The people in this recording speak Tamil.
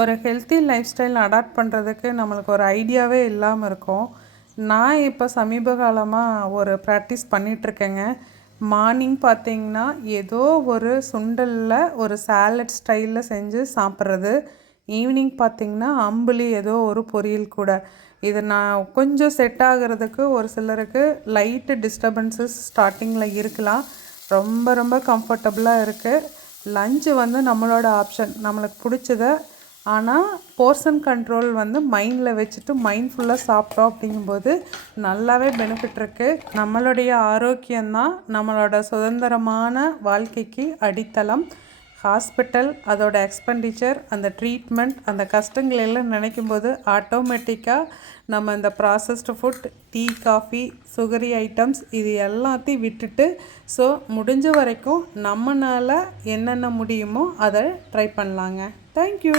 ஒரு ஹெல்த்தி லைஃப் ஸ்டைல் அடாப்ட் பண்ணுறதுக்கு நம்மளுக்கு ஒரு ஐடியாவே இல்லாமல் இருக்கும். நான் இப்போ சமீப காலமாக ஒரு ப்ராக்டிஸ் பண்ணிகிட்ருக்கேங்க. மார்னிங் பார்த்திங்கன்னா ஏதோ ஒரு சுண்டலில் ஒரு சாலட் ஸ்டைலில் செஞ்சு சாப்பிட்றது. ஈவினிங் பார்த்திங்கன்னா அம்புலி ஏதோ ஒரு பொரியல் கூட. இது நான் கொஞ்சம் செட் ஆகிறதுக்கு ஒரு சிலருக்கு லைட்டு டிஸ்டர்பன்ஸஸ் ஸ்டார்டிங்கில் இருக்கலாம். ரொம்ப ரொம்ப கம்ஃபர்டபுளாக இருக்குது. லஞ்சு நம்மளோட ஆப்ஷன், நம்மளுக்கு பிடிச்சத. ஆனால் போர்ஷன் கண்ட்ரோல் மைண்டில் வச்சுட்டு மைண்ட்ஃபுல்லாக சாப்பிட்டோம் அப்படிங்கும்போது நல்லாவே பெனிஃபிட் இருக்குது. நம்மளுடைய ஆரோக்கியம்தான் நம்மளோட சுதந்திரமான வாழ்க்கைக்கு அடித்தளம். ஹாஸ்பிட்டல், அதோட எக்ஸ்பெண்டிச்சர், அந்த ட்ரீட்மெண்ட், அந்த கஷ்டங்கள் எல்லாம் நினைக்கும்போது ஆட்டோமேட்டிக்காக நம்ம இந்த processed food, tea, coffee, sugary items இது எல்லாத்தையும் விட்டுட்டு முடிஞ்ச வரைக்கும் நம்மளால் என்னென்ன முடியுமோ அதை ட்ரை பண்ணலாங்க. தேங்க்யூ.